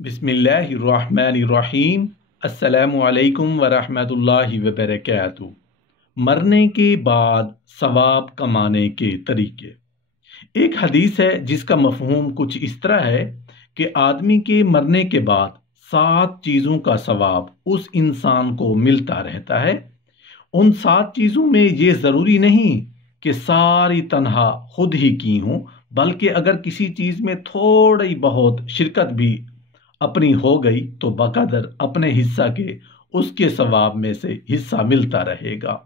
بسم اللہ الرحمن الرحیم۔ السلام علیکم ورحمۃ اللہ وبرکاتہ۔ مرنے کے بعد ثواب کمانے کے طریقے۔ ایک حدیث ہے جس کا مفہوم کچھ اس طرح ہے کہ آدمی کے مرنے کے بعد 7 چیزوں کا ثواب اس انسان کو ملتا رہتا ہے۔ ان 7 چیزوں میں یہ ضروری نہیں کہ ساری تنہا خود ہی کی ہوں، بلکہ اگر کسی چیز میں تھوڑی بہت شرکت بھی اپنی ہو گئی تو بقدر اپنے حصہ کے اس کے ثواب میں سے حصہ ملتا رہے گا۔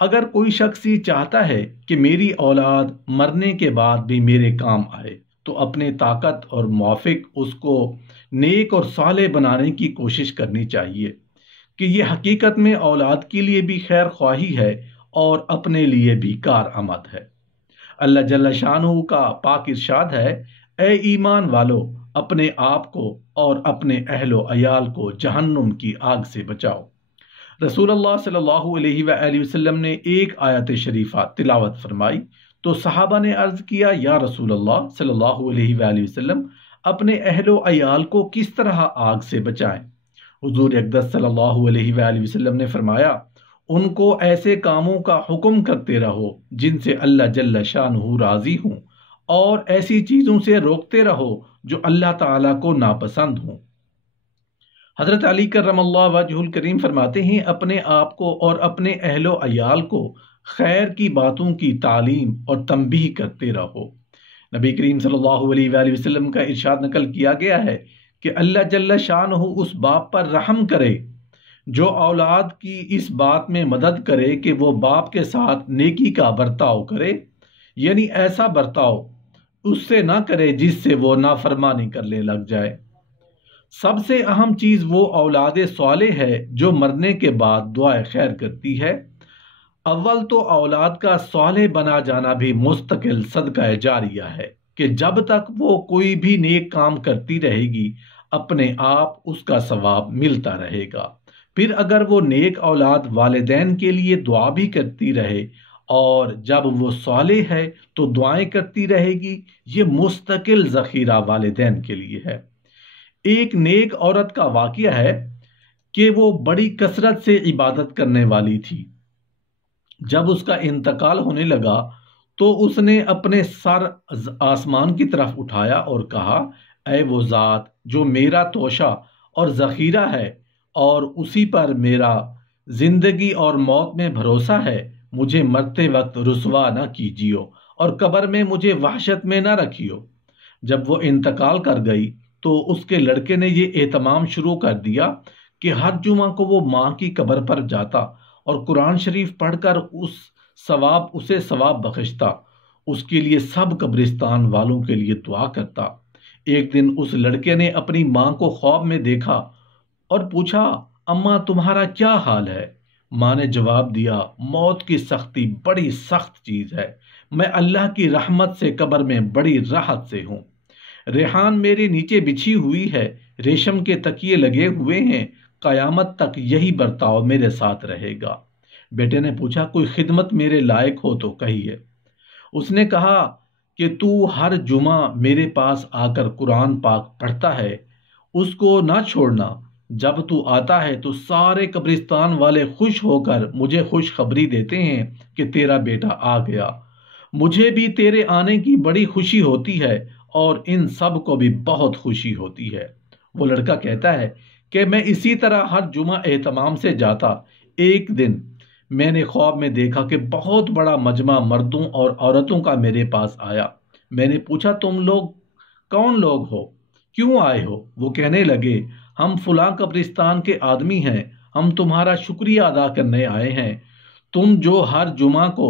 اگر کوئی شخص یہ چاہتا ہے کہ میری اولاد مرنے کے بعد بھی میرے کام آئے تو اپنے طاقت اور موافق اس کو نیک اور صالح بنانے کی کوشش کرنی چاہیے کہ یہ حقیقت میں اولاد کے لیے بھی خیر خواہی ہے اور اپنے لیے بھی کارآمد ہے۔ اللہ جل شانہ کا پاک ارشاد ہے، اے ایمان والو، اپنے آپ کو اور اپنے اہل و عیال کو جہنم کی آگ سے بچاؤ۔ رسول اللہ صلی اللہ علیہ وآلہ وسلم نے ایک آیت شریفہ تلاوت فرمائی تو صحابہ نے عرض کیا، یا رسول اللہ صلی اللہ علیہ وآلہ وسلم، اپنے اہل و عیال کو کس طرح آگ سے بچائیں؟ حضور اقدس صلی اللہ علیہ وآلہ وسلم نے فرمایا، ان کو ایسے کاموں کا حکم کرتے رہو جن سے اللہ جل شانہ راضی ہوں، اور ایسی چیزوں سے روکتے رہو جو اللہ تعالیٰ کو ناپسند ہوں۔ حضرت علی کرم اللہ وجہ الکریم فرماتے ہیں، اپنے آپ کو اور اپنے اہل و عیال کو خیر کی باتوں کی تعلیم اور تنبیہ کرتے رہو۔ نبی کریم صلی اللہ علیہ وآلہ وسلم کا ارشاد نقل کیا گیا ہے کہ اللہ جل شانہ اس باپ پر رحم کرے جو اولاد کی اس بات میں مدد کرے کہ وہ باپ کے ساتھ نیکی کا برتاؤ کرے، یعنی ایسا برتاؤ اس سے نہ کرے جس سے وہ نافرمانی کرنے لگ جائے۔ سب سے اہم چیز وہ اولاد صالح ہے جو مرنے کے بعد دعائے خیر کرتی ہے۔ اول تو اولاد کا صالح بنا جانا بھی مستقل صدقہ جاریہ ہے کہ جب تک وہ کوئی بھی نیک کام کرتی رہے گی اپنے آپ اس کا ثواب ملتا رہے گا۔ پھر اگر وہ نیک اولاد والدین کے لیے دعا بھی کرتی رہے اور جب وہ صالح ہے تو دعائیں کرتی رہے گی، یہ مستقل ذخیرہ والدین کے لیے ہے۔ ایک نیک عورت کا واقعہ ہے کہ وہ بڑی کثرت سے عبادت کرنے والی تھی۔ جب اس کا انتقال ہونے لگا تو اس نے اپنے سر آسمان کی طرف اٹھایا اور کہا، اے وہ ذات جو میرا توشہ اور ذخیرہ ہے اور اسی پر میرا زندگی اور موت میں بھروسہ ہے، مجھے مرتے وقت رسوا نہ کیجیو اور قبر میں مجھے وحشت میں نہ رکھیو۔ جب وہ انتقال کر گئی تو اس کے لڑکے نے یہ اہتمام شروع کر دیا کہ ہر جمعہ کو وہ ماں کی قبر پر جاتا اور قرآن شریف پڑھ کر اسے ثواب بخشتا، اس کے لیے سب قبرستان والوں کے لیے دعا کرتا۔ ایک دن اس لڑکے نے اپنی ماں کو خواب میں دیکھا اور پوچھا، اماں تمہارا کیا حال ہے؟ ماں نے جواب دیا، موت کی سختی بڑی سخت چیز ہے، میں اللہ کی رحمت سے قبر میں بڑی راحت سے ہوں۔ ریحان میرے نیچے بچھی ہوئی ہے، ریشم کے تکیے لگے ہوئے ہیں، قیامت تک یہی برتاؤ میرے ساتھ رہے گا۔ بیٹے نے پوچھا، کوئی خدمت میرے لائق ہو تو کہیے۔ اس نے کہا کہ تو ہر جمعہ میرے پاس آ کر قرآن پاک پڑھتا ہے، اس کو نہ چھوڑنا۔ جب تو آتا ہے تو سارے قبرستان والے خوش ہو کر مجھے خوشخبری دیتے ہیں کہ تیرا بیٹا آ گیا۔ مجھے بھی تیرے آنے کی بڑی خوشی ہوتی ہے اور ان سب کو بھی بہت خوشی ہوتی ہے۔ وہ لڑکا کہتا ہے کہ میں اسی طرح ہر جمعہ اہتمام سے جاتا۔ ایک دن میں نے خواب میں دیکھا کہ بہت بڑا مجمع مردوں اور عورتوں کا میرے پاس آیا۔ میں نے پوچھا، تم لوگ کون لوگ ہو؟ کیوں آئے ہو؟ وہ کہنے لگے، ہم فلاں قبرستان کے آدمی ہیں، ہم تمہارا شکریہ ادا کرنے آئے ہیں۔ تم جو ہر جمعہ کو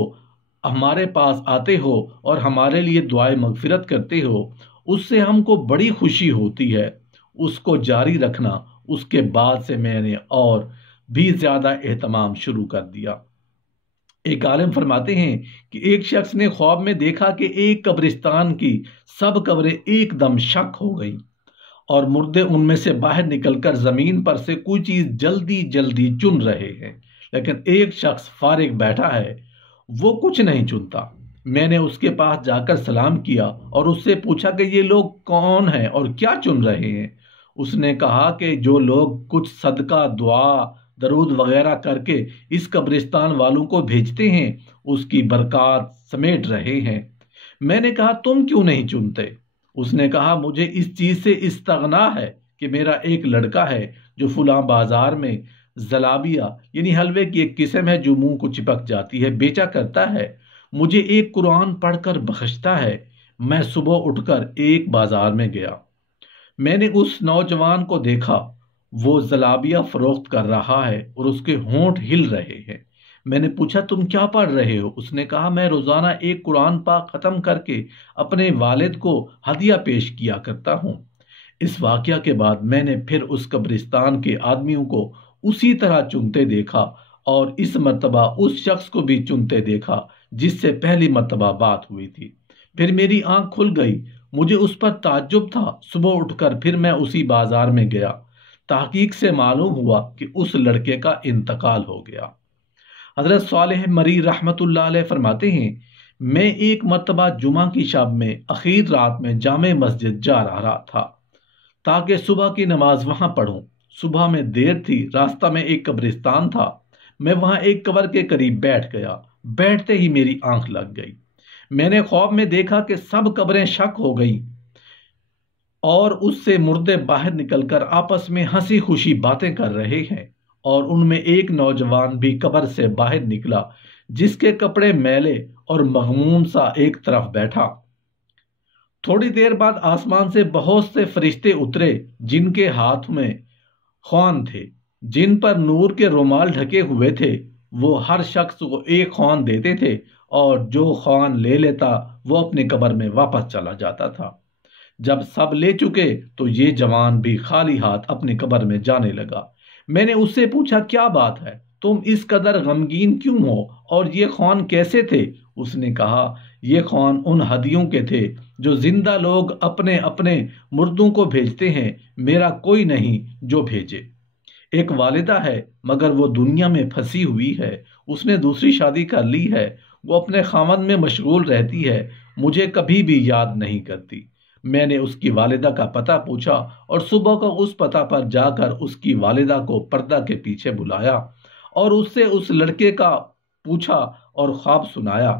ہمارے پاس آتے ہو اور ہمارے لیے دعائے مغفرت کرتے ہو، اس سے ہم کو بڑی خوشی ہوتی ہے، اس کو جاری رکھنا۔ اس کے بعد سے میں نے اور بھی زیادہ اہتمام شروع کر دیا۔ ایک عالم فرماتے ہیں کہ ایک شخص نے خواب میں دیکھا کہ ایک قبرستان کی سب قبریں ایک دم شک ہو گئیں اور مردے ان میں سے باہر نکل کر زمین پر سے کوئی چیز جلدی جلدی چن رہے ہیں، لیکن ایک شخص فارغ بیٹھا ہے، وہ کچھ نہیں چنتا۔ میں نے اس کے پاس جا کر سلام کیا اور اس سے پوچھا کہ یہ لوگ کون ہیں اور کیا چن رہے ہیں؟ اس نے کہا کہ جو لوگ کچھ صدقہ، دعا، درود وغیرہ کر کے اس قبرستان والوں کو بھیجتے ہیں اس کی برکات سمیٹ رہے ہیں۔ میں نے کہا تم کیوں نہیں چنتے؟ اس نے کہا مجھے اس چیز سے استغنا ہے کہ میرا ایک لڑکا ہے جو فلاں بازار میں زلابیہ یعنی حلوے کی ایک قسم ہے جو منہ کو چپک جاتی ہے بیچا کرتا ہے، مجھے ایک قرآن پڑھ کر بخشتا ہے۔ میں صبح اٹھ کر ایک بازار میں گیا، میں نے اس نوجوان کو دیکھا، وہ زلابیہ فروخت کر رہا ہے اور اس کے ہونٹ ہل رہے ہیں۔ میں نے پوچھا تم کیا پڑھ رہے ہو؟ اس نے کہا میں روزانہ ایک قرآن پاک ختم کر کے اپنے والد کو ہدیہ پیش کیا کرتا ہوں۔ اس واقعہ کے بعد میں نے پھر اس قبرستان کے آدمیوں کو اسی طرح چنتے دیکھا اور اس مرتبہ اس شخص کو بھی چنتے دیکھا جس سے پہلی مرتبہ بات ہوئی تھی۔ پھر میری آنکھ کھل گئی، مجھے اس پر تعجب تھا۔ صبح اٹھ کر پھر میں اسی بازار میں گیا، تحقیق سے معلوم ہوا کہ اس لڑکے کا انتقال ہو گیا۔ حضرت صالح مری رحمت اللہ علیہ فرماتے ہیں میں ایک مرتبہ جمعہ کی شب میں اخیر رات میں جامع مسجد جا رہا تھا تاکہ صبح کی نماز وہاں پڑھوں۔ صبح میں دیر تھی، راستہ میں ایک قبرستان تھا، میں وہاں ایک قبر کے قریب بیٹھ گیا۔ بیٹھتے ہی میری آنکھ لگ گئی، میں نے خواب میں دیکھا کہ سب قبریں شک ہو گئی اور اس سے مردے باہر نکل کر آپس میں ہنسی خوشی باتیں کر رہے ہیں، اور ان میں ایک نوجوان بھی قبر سے باہر نکلا جس کے کپڑے میلے اور مغموم سا ایک طرف بیٹھا۔ تھوڑی دیر بعد آسمان سے بہت سے فرشتے اترے جن کے ہاتھ میں خوان تھے، جن پر نور کے رومال ڈھکے ہوئے تھے۔ وہ ہر شخص کو ایک خوان دیتے تھے اور جو خوان لے لیتا وہ اپنی قبر میں واپس چلا جاتا تھا۔ جب سب لے چکے تو یہ جوان بھی خالی ہاتھ اپنی قبر میں جانے لگا۔ میں نے اس سے پوچھا کیا بات ہے، تم اس قدر غمگین کیوں ہو اور یہ خوان کیسے تھے؟ اس نے کہا یہ خوان ان ہدیوں کے تھے جو زندہ لوگ اپنے اپنے مردوں کو بھیجتے ہیں، میرا کوئی نہیں جو بھیجے۔ ایک والدہ ہے مگر وہ دنیا میں پھنسی ہوئی ہے، اس نے دوسری شادی کر لی ہے، وہ اپنے خاوند میں مشغول رہتی ہے، مجھے کبھی بھی یاد نہیں کرتی۔ میں نے اس کی والدہ کا پتہ پوچھا اور صبح کو اس پتہ پر جا کر اس کی والدہ کو پردہ کے پیچھے بلایا اور اس سے اس لڑکے کا پوچھا اور خواب سنایا۔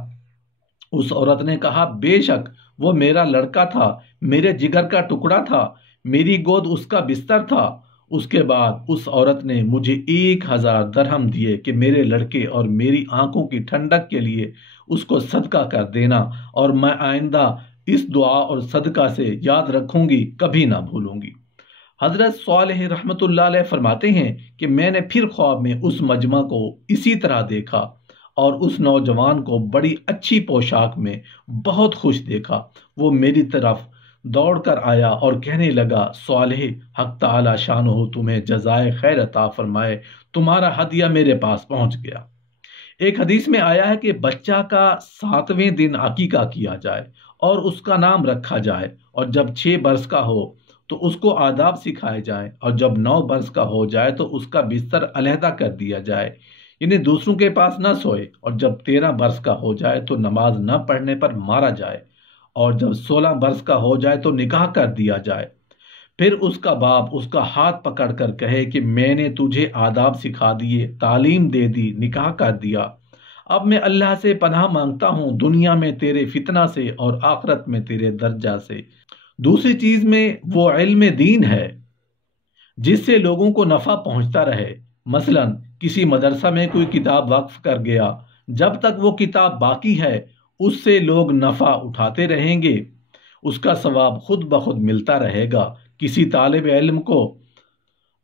اس عورت نے کہا بے شک وہ میرا لڑکا تھا، میرے جگر کا ٹکڑا تھا، میری گود اس کا بستر تھا۔ اس کے بعد اس عورت نے مجھے 1000 درہم دیے کہ میرے لڑکے اور میری آنکھوں کی ٹھنڈک کے لیے اس کو صدقہ کر دینا، اور میں آئندہ اس دعا اور صدقہ سے یاد رکھوں گی، کبھی نہ بھولوں گی۔ حضرت صالح رحمت اللہ علیہ فرماتے ہیں کہ میں نے پھر خواب میں اس مجمع کو اسی طرح دیکھا اور اس نوجوان کو بڑی اچھی پوشاک میں بہت خوش دیکھا۔ وہ میری طرف دوڑ کر آیا اور کہنے لگا صالح، حق تعالی شانہ تمہیں جزائے خیر عطا فرمائے، تمہارا ہدیہ میرے پاس پہنچ گیا۔ ایک حدیث میں آیا ہے کہ بچہ کا 7ویں دن عقیقہ کیا جائے اور اس کا نام رکھا جائے، اور جب 6 برس کا ہو تو اس کو آداب سکھائے جائیں، اور جب 9 برس کا ہو جائے تو اس کا بستر علیحدہ کر دیا جائے، یعنی دوسروں کے پاس نہ سوئے، اور جب 13 برس کا ہو جائے تو نماز نہ پڑھنے پر مارا جائے، اور جب 16 برس کا ہو جائے تو نکاح کر دیا جائے۔ پھر اس کا باپ اس کا ہاتھ پکڑ کر کہے کہ میں نے تجھے آداب سکھا دیے، تعلیم دے دی، نکاح کر دیا، اب میں اللہ سے پناہ مانگتا ہوں دنیا میں تیرے فتنہ سے اور آخرت میں تیرے درجہ سے۔ دوسری چیز میں وہ علم دین ہے جس سے لوگوں کو نفع پہنچتا رہے۔ مثلا کسی مدرسہ میں کوئی کتاب وقف کر گیا، جب تک وہ کتاب باقی ہے اس سے لوگ نفع اٹھاتے رہیں گے، اس کا ثواب خود بخود ملتا رہے گا۔ کسی طالب علم کو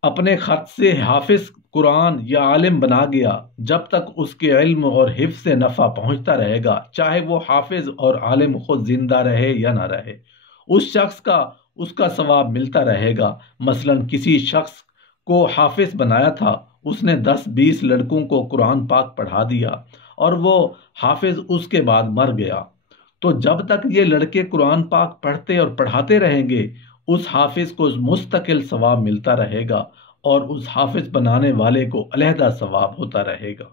اپنے خرچ سے حافظ قرآن یا عالم بنا گیا، جب تک اس کے علم اور حفظ سے نفع پہنچتا رہے گا، چاہے وہ حافظ اور عالم خود زندہ رہے یا نہ رہے، اس کا ثواب ملتا رہے گا۔ مثلا کسی شخص کو حافظ بنایا تھا، اس نے 10-20 لڑکوں کو قرآن پاک پڑھا دیا اور وہ حافظ اس کے بعد مر گیا، تو جب تک یہ لڑکے قرآن پاک پڑھتے اور پڑھاتے رہیں گے اس حافظ کو مستقل ثواب ملتا رہے گا اور اس حافظ بنانے والے کو علیحدہ ثواب ہوتا رہے گا۔